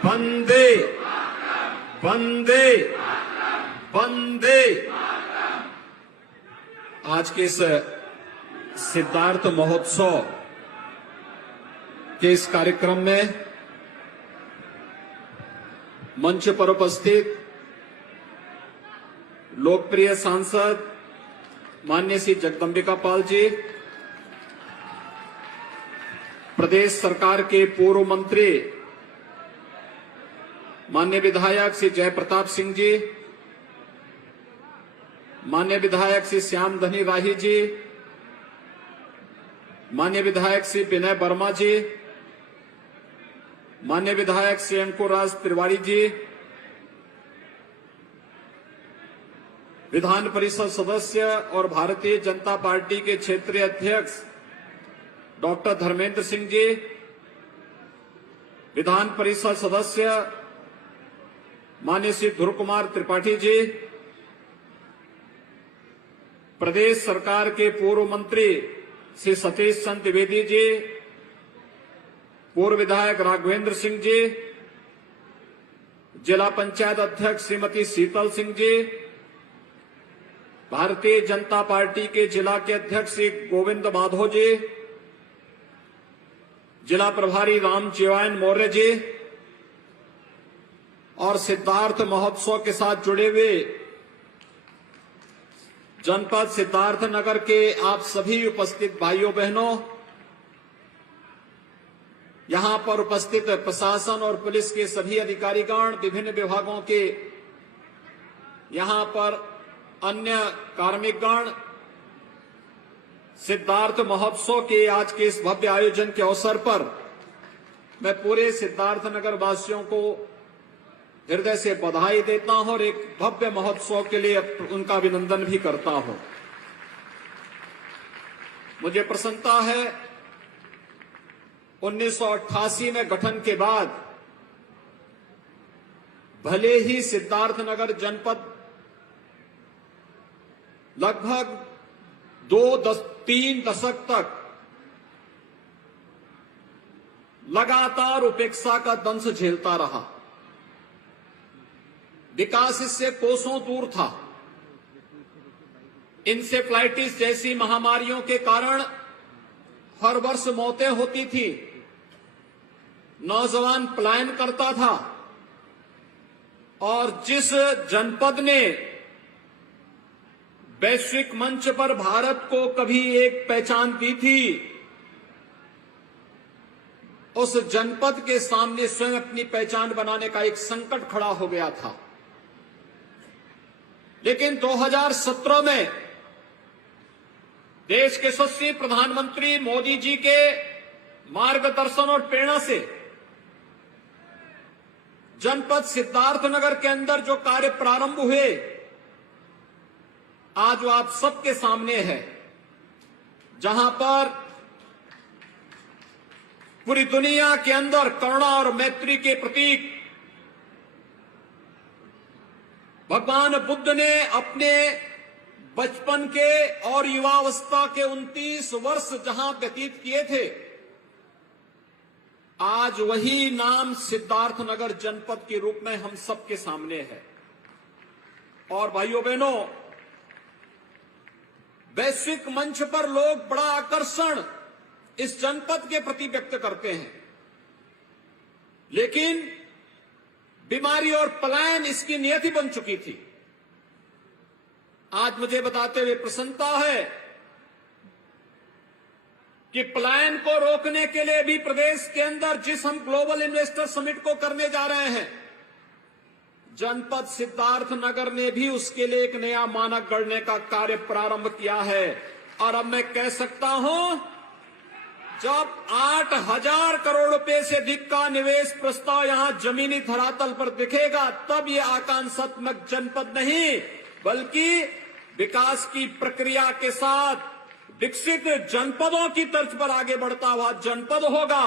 वंदे वंदे वंदे। आज के इस सिद्धार्थ महोत्सव के इस कार्यक्रम में मंच पर उपस्थित लोकप्रिय सांसद माननीय श्री जगदंबिका पाल जी, प्रदेश सरकार के पूर्व मंत्री माननीय विधायक श्री जयप्रताप सिंह जी, माननीय विधायक श्री श्याम धनी राही जी, माननीय विधायक श्री विनय वर्मा जी, माननीय विधायक श्री अंकुर राज तिवारी जी, विधान परिषद सदस्य और भारतीय जनता पार्टी के क्षेत्रीय अध्यक्ष डॉक्टर धर्मेंद्र सिंह जी, विधान परिषद सदस्य माननीय श्री ध्रुव कुमार त्रिपाठी जी, प्रदेश सरकार के पूर्व मंत्री श्री सतीश चंद्र द्विवेदी जी, पूर्व विधायक राघवेंद्र सिंह जी, जिला पंचायत अध्यक्ष श्रीमती शीतल सिंह जी, भारतीय जनता पार्टी के जिला के अध्यक्ष श्री गोविंद माधव जी, जिला प्रभारी राम चिवायन मौर्य जी और सिद्धार्थ महोत्सव के साथ जुड़े हुए जनपद सिद्धार्थनगर के आप सभी उपस्थित भाइयों बहनों, यहां पर उपस्थित प्रशासन और पुलिस के सभी अधिकारीगण, विभिन्न विभागों के यहां पर अन्य कार्मिकगण, सिद्धार्थ महोत्सव के आज के इस भव्य आयोजन के अवसर पर मैं पूरे सिद्धार्थनगर वासियों को हृदय से बधाई देता हूं और एक भव्य महोत्सव के लिए उनका अभिनंदन भी करता हूं। मुझे प्रसन्नता है 1988 में गठन के बाद भले ही सिद्धार्थनगर जनपद लगभग 3 दशक तक लगातार उपेक्षा का दंश झेलता रहा, विकास इससे कोसों दूर था। इंसेफ्लाइटिस जैसी महामारियों के कारण हर वर्ष मौतें होती थी, नौजवान पलायन करता था और जिस जनपद ने वैश्विक मंच पर भारत को कभी एक पहचान दी थी, उस जनपद के सामने स्वयं अपनी पहचान बनाने का एक संकट खड़ा हो गया था। लेकिन 2017 में देश के यशस्वी प्रधानमंत्री मोदी जी के मार्गदर्शन और प्रेरणा से जनपद सिद्धार्थनगर के अंदर जो कार्य प्रारंभ हुए, आज वो आप सबके सामने है, जहां पर पूरी दुनिया के अंदर करुणा और मैत्री के प्रतीक भगवान बुद्ध ने अपने बचपन के और युवावस्था के 29 वर्ष जहां व्यतीत किए थे, आज वही नाम सिद्धार्थनगर जनपद के रूप में हम सबके सामने है। और भाइयों बहनों, वैश्विक मंच पर लोग बड़ा आकर्षण इस जनपद के प्रति व्यक्त करते हैं, लेकिन बीमारी और पलायन इसकी नियति बन चुकी थी। आज मुझे बताते हुए प्रसन्नता है कि पलायन को रोकने के लिए भी प्रदेश के अंदर जिस हम ग्लोबल इन्वेस्टर समिट को करने जा रहे हैं, जनपद सिद्धार्थनगर ने भी उसके लिए एक नया मानक गढ़ने का कार्य प्रारंभ किया है। और अब मैं कह सकता हूं, जब 8,000 करोड़ रुपए से अधिक का निवेश प्रस्ताव यहां जमीनी धरातल पर दिखेगा, तब ये आकांक्षात्मक जनपद नहीं बल्कि विकास की प्रक्रिया के साथ विकसित जनपदों की तर्ज पर आगे बढ़ता हुआ जनपद होगा।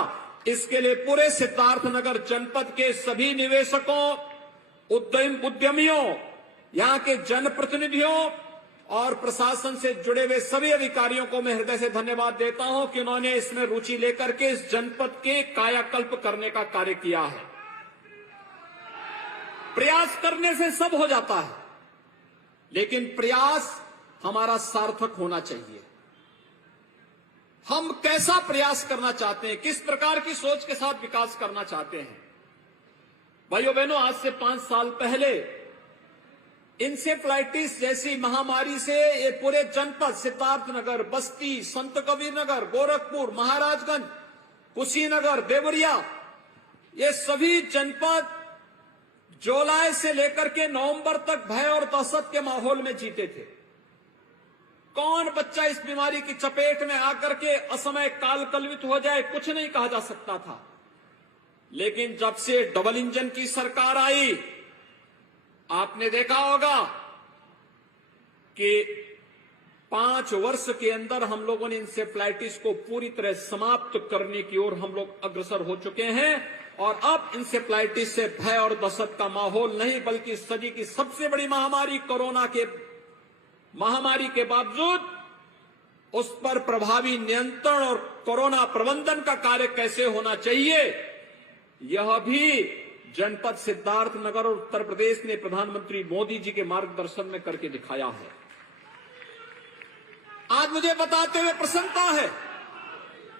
इसके लिए पूरे सिद्धार्थनगर जनपद के सभी निवेशकों, उद्यमियों, यहां के जनप्रतिनिधियों और प्रशासन से जुड़े हुए सभी अधिकारियों को मैं हृदय से धन्यवाद देता हूं कि उन्होंने इसमें रुचि लेकर के इस जनपद के कायाकल्प करने का कार्य किया है। प्रयास करने से सब हो जाता है, लेकिन प्रयास हमारा सार्थक होना चाहिए। हम कैसा प्रयास करना चाहते हैं, किस प्रकार की सोच के साथ विकास करना चाहते हैं। भाइयों बहनों, आज से 5 साल पहले इंसेफ्लाइटिस जैसी महामारी से ये पूरे जनपद सिद्धार्थनगर, बस्ती, संत कबीर नगर, गोरखपुर, महाराजगंज, कुशीनगर, देवरिया, ये सभी जनपद जुलाई से लेकर के नवंबर तक भय और दहशत के माहौल में जीते थे। कौन बच्चा इस बीमारी की चपेट में आकर के असमय काल कलवित हो जाए, कुछ नहीं कहा जा सकता था। लेकिन जब से डबल इंजन की सरकार आई, आपने देखा होगा कि 5 वर्ष के अंदर हम लोगों ने इंसेफ्लाइटिस को पूरी तरह समाप्त करने की ओर हम लोग अग्रसर हो चुके हैं। और अब इंसेफ्लाइटिस से भय और दहशत का माहौल नहीं, बल्कि सदी की सबसे बड़ी महामारी कोरोना के महामारी के बावजूद उस पर प्रभावी नियंत्रण और कोरोना प्रबंधन का कार्य कैसे होना चाहिए, यह भी जनपद सिद्धार्थनगर और उत्तर प्रदेश ने प्रधानमंत्री मोदी जी के मार्गदर्शन में करके दिखाया है। आज मुझे बताते हुए प्रसन्नता है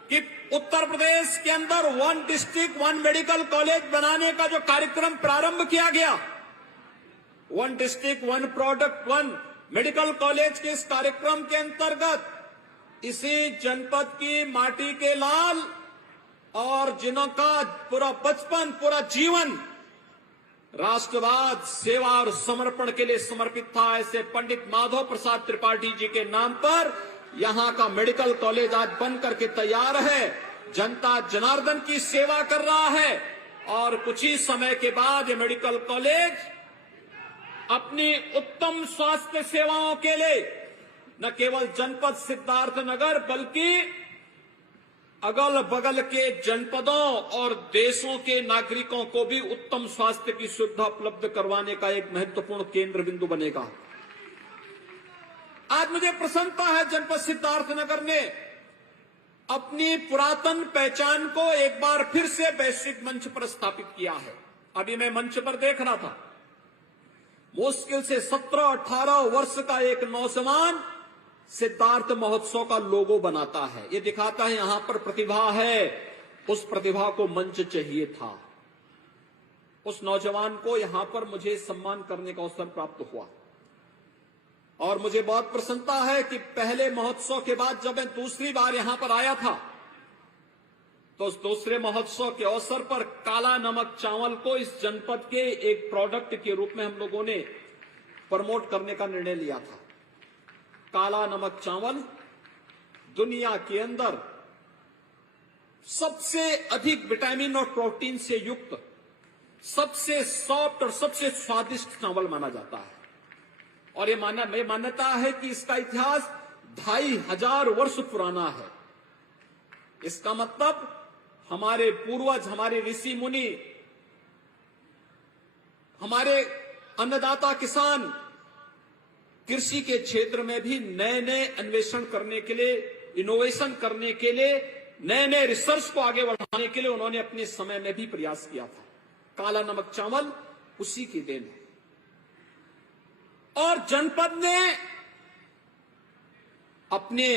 कि उत्तर प्रदेश के अंदर 1 डिस्ट्रिक्ट 1 मेडिकल कॉलेज बनाने का जो कार्यक्रम प्रारंभ किया गया, 1 डिस्ट्रिक्ट 1 प्रोडक्ट 1 मेडिकल कॉलेज के इस कार्यक्रम के अंतर्गत इसी जनपद की माटी के लाल और जिनका पूरा बचपन, पूरा जीवन राष्ट्रवाद, सेवा और समर्पण के लिए समर्पित था, ऐसे पंडित माधव प्रसाद त्रिपाठी जी के नाम पर यहां का मेडिकल कॉलेज आज बन करके तैयार है। जनता जनार्दन की सेवा कर रहा है और कुछ ही समय के बाद ये मेडिकल कॉलेज अपनी उत्तम स्वास्थ्य सेवाओं के लिए न केवल जनपद सिद्धार्थनगर बल्कि अगल बगल के जनपदों और देशों के नागरिकों को भी उत्तम स्वास्थ्य की सुविधा उपलब्ध करवाने का एक महत्वपूर्ण केंद्र बिंदु बनेगा। आज मुझे प्रसन्नता है, जनपद सिद्धार्थनगर ने अपनी पुरातन पहचान को एक बार फिर से वैश्विक मंच पर स्थापित किया है। अभी मैं मंच पर देख रहा था, मुश्किल से 17-18 वर्ष का एक नौजवान सिद्धार्थ महोत्सव का लोगो बनाता है। ये दिखाता है यहां पर प्रतिभा है, उस प्रतिभा को मंच चाहिए था। उस नौजवान को यहां पर मुझे सम्मान करने का अवसर प्राप्त हुआ और मुझे बहुत प्रसन्नता है कि पहले महोत्सव के बाद जब मैं दूसरी बार यहां पर आया था तो उस दूसरे महोत्सव के अवसर पर काला नमक चावल को इस जनपद के एक प्रोडक्ट के रूप में हम लोगों ने प्रमोट करने का निर्णय लिया था। काला नमक चावल दुनिया के अंदर सबसे अधिक विटामिन और प्रोटीन से युक्त, सबसे सॉफ्ट और सबसे स्वादिष्ट चावल माना जाता है। और ये मान्यता है कि इसका इतिहास 2500 वर्ष पुराना है। इसका मतलब हमारे पूर्वज, हमारे ऋषि मुनि, हमारे अन्नदाता किसान कृषि के क्षेत्र में भी नए नए अन्वेषण करने के लिए, इनोवेशन करने के लिए, नए नए रिसर्च को आगे बढ़ाने के लिए उन्होंने अपने समय में भी प्रयास किया था। काला नमक चावल उसी की देन है। और जनपद ने अपने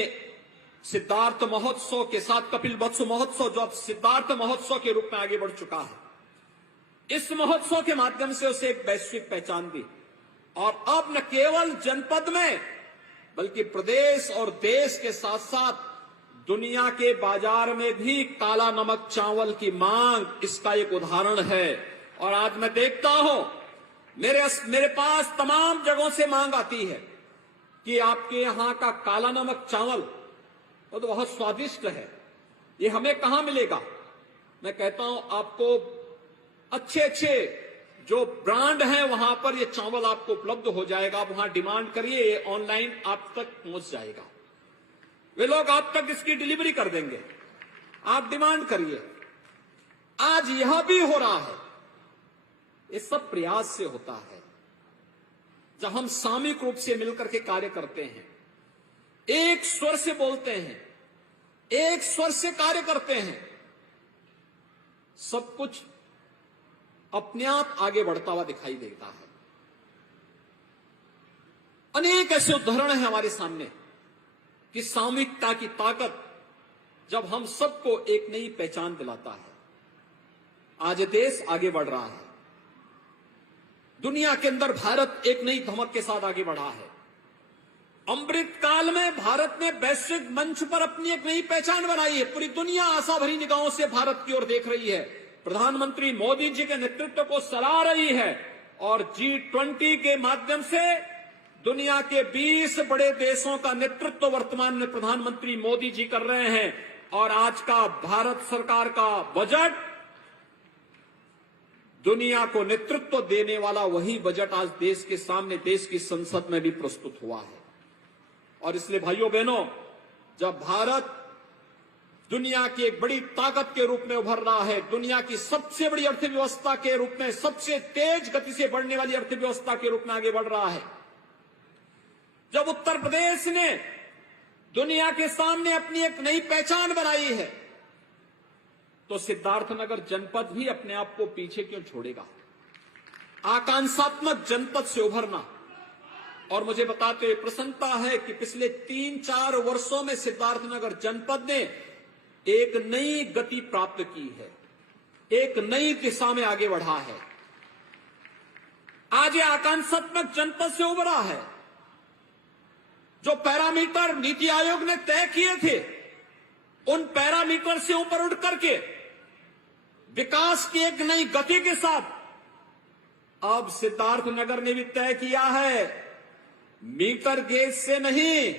सिद्धार्थ महोत्सव के साथ कपिल वत्स महोत्सव, जो अब सिद्धार्थ महोत्सव के रूप में आगे बढ़ चुका है, इस महोत्सव के माध्यम से उसे एक वैश्विक पहचान दी। और अब न केवल जनपद में बल्कि प्रदेश और देश के साथ साथ दुनिया के बाजार में भी काला नमक चावल की मांग इसका एक उदाहरण है। और आज मैं देखता हूं मेरे पास तमाम जगहों से मांग आती है कि आपके यहां का काला नमक चावल तो बहुत स्वादिष्ट है, ये हमें कहां मिलेगा। मैं कहता हूं आपको अच्छे अच्छे जो ब्रांड हैं वहां पर ये चावल आपको उपलब्ध हो जाएगा। आप वहां डिमांड करिए, ये ऑनलाइन आप तक पहुंच जाएगा। वे लोग आप तक इसकी डिलीवरी कर देंगे, आप डिमांड करिए। आज यह भी हो रहा है, ये सब प्रयास से होता है। जब हम सामूहिक रूप से मिलकर के कार्य करते हैं, एक स्वर से बोलते हैं, एक स्वर से कार्य करते हैं, सब कुछ अपने आप आगे बढ़ता हुआ दिखाई देता है। अनेक ऐसे उदाहरण हैं हमारे सामने कि सामूहिकता की ताकत जब हम सबको एक नई पहचान दिलाता है। आज देश आगे बढ़ रहा है, दुनिया के अंदर भारत एक नई धमक के साथ आगे बढ़ा है। अमृत काल में भारत ने वैश्विक मंच पर अपनी एक नई पहचान बनाई है। पूरी दुनिया आशा भरी निगाहों से भारत की ओर देख रही है, प्रधानमंत्री मोदी जी के नेतृत्व को सराह रही है और G20 के माध्यम से दुनिया के 20 बड़े देशों का नेतृत्व वर्तमान में प्रधानमंत्री मोदी जी कर रहे हैं। और आज का भारत सरकार का बजट दुनिया को नेतृत्व देने वाला वही बजट आज देश के सामने, देश की संसद में भी प्रस्तुत हुआ है। और इसलिए भाइयों बहनों, जब भारत दुनिया की एक बड़ी ताकत के रूप में उभर रहा है, दुनिया की सबसे बड़ी अर्थव्यवस्था के रूप में, सबसे तेज गति से बढ़ने वाली अर्थव्यवस्था के रूप में आगे बढ़ रहा है, जब उत्तर प्रदेश ने दुनिया के सामने अपनी एक नई पहचान बनाई है, तो सिद्धार्थनगर जनपद भी अपने आप को पीछे क्यों छोड़ेगा। आकांक्षात्मक जनपद से उभरना, और मुझे बताते हुए प्रसन्नता है कि पिछले 3-4 वर्षों में सिद्धार्थनगर जनपद ने एक नई गति प्राप्त की है, एक नई दिशा में आगे बढ़ा है। आज ये आकांक्षात्मक जनपद से उभरा है। जो पैरामीटर नीति आयोग ने तय किए थे, उन पैरामीटर से ऊपर उठ करके विकास की एक नई गति के साथ अब सिद्धार्थनगर ने भी तय किया है, मीटर गेज से नहीं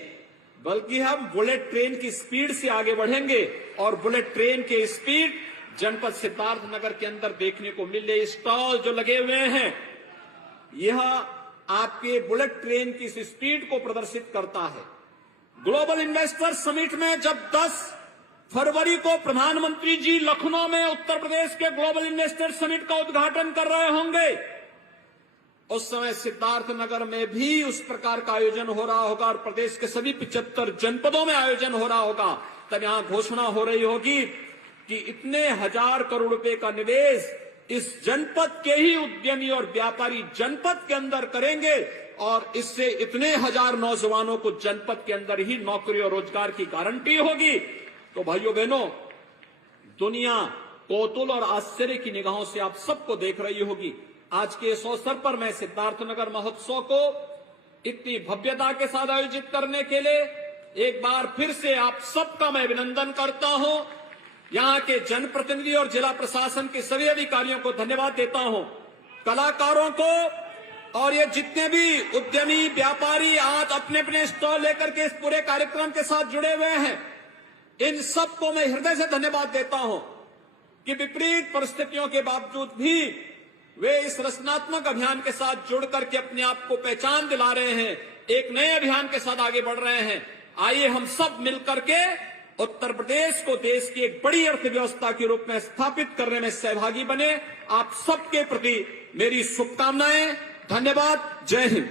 बल्कि हम बुलेट ट्रेन की स्पीड से आगे बढ़ेंगे। और बुलेट ट्रेन के स्पीड जनपद सिद्धार्थनगर के अंदर देखने को मिल रही। स्टॉल जो लगे हुए हैं, यह आपके बुलेट ट्रेन की स्पीड को प्रदर्शित करता है। ग्लोबल इन्वेस्टर समिट में जब 10 फरवरी को प्रधानमंत्री जी लखनऊ में उत्तर प्रदेश के ग्लोबल इन्वेस्टर समिट का उद्घाटन कर रहे होंगे, उस समय सिद्धार्थनगर में भी उस प्रकार का आयोजन हो रहा होगा और प्रदेश के सभी 75 जनपदों में आयोजन हो रहा होगा। तब यहां घोषणा हो रही होगी कि इतने 1000 करोड़ रुपए का निवेश इस जनपद के ही उद्यमी और व्यापारी जनपद के अंदर करेंगे और इससे इतने 1000 नौजवानों को जनपद के अंदर ही नौकरी और रोजगार की गारंटी होगी। तो भाइयों बहनों, दुनिया कौतूहल और आश्चर्य की निगाहों से आप सबको देख रही होगी। आज के इस अवसर पर मैं सिद्धार्थनगर महोत्सव को इतनी भव्यता के साथ आयोजित करने के लिए एक बार फिर से आप सबका मैं अभिनंदन करता हूं। यहां के जनप्रतिनिधि और जिला प्रशासन के सभी अधिकारियों को धन्यवाद देता हूं, कलाकारों को, और ये जितने भी उद्यमी व्यापारी आज अपने अपने स्टॉल लेकर के इस पूरे कार्यक्रम के साथ जुड़े हुए हैं, इन सबको मैं हृदय से धन्यवाद देता हूं कि विपरीत परिस्थितियों के बावजूद भी वे इस रचनात्मक अभियान के साथ जुड़ करके अपने आप को पहचान दिला रहे हैं, एक नए अभियान के साथ आगे बढ़ रहे हैं। आइए हम सब मिलकर के उत्तर प्रदेश को देश की एक बड़ी अर्थव्यवस्था के रूप में स्थापित करने में सहभागी बने। आप सबके प्रति मेरी शुभकामनाएं। धन्यवाद। जय हिंद।